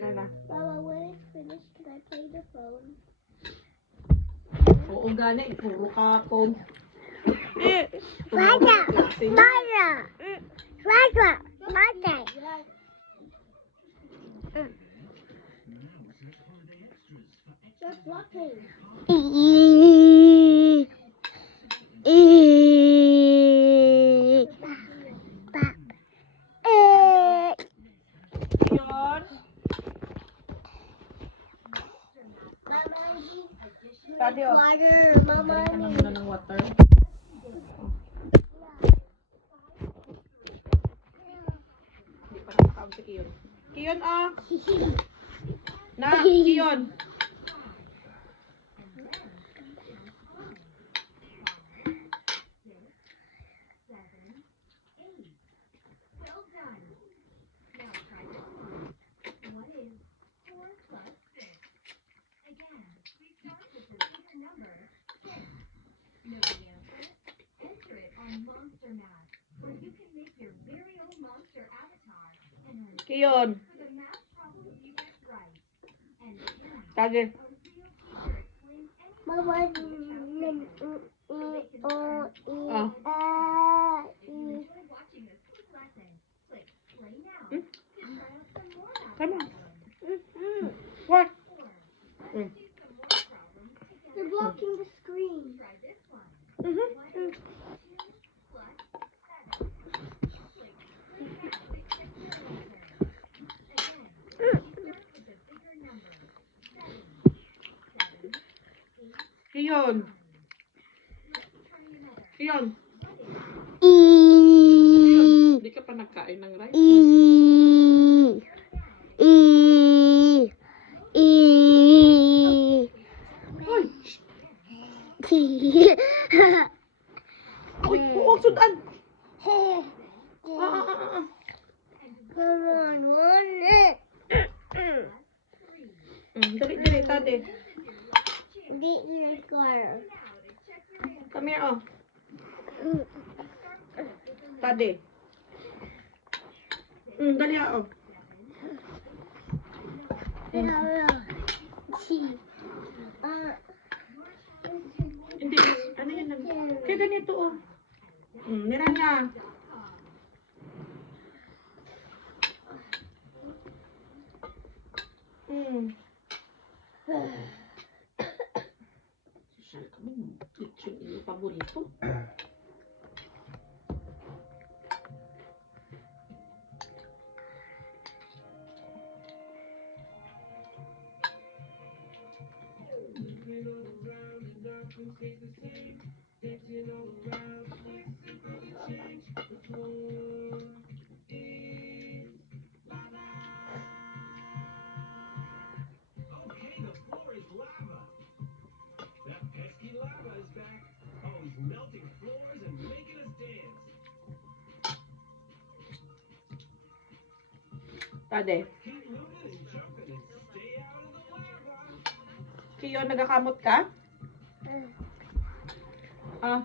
Mira na. Mama, when it's finished, can I play the phone? Oo, gani. Puro ka phone. Mama! Mama! Mama! Mama! Just walking. Yun. Tadi, oh. Water, Mama. Balik ka na muna ng water. Hindi pa nakakawag si Kiyon. Kiyon, ah. Na, Kiyon. Kiyon. Tadi. Mama. Ah. Come on. What? You're blocking the screen. Kiyon. Kiyon. Hindi ka pa nagkain ng rice. Hoy! Uy, huwag sudan! Come on, one. Dali, tadi. Get your car. Come here, oh. Tadi. Dali, oh. Hindi, ano yan? Kaya ganito, oh. Mira niya. Social ka mo. Ito yung paborito. Tade. Kiyo, nagakamot ka? Ah.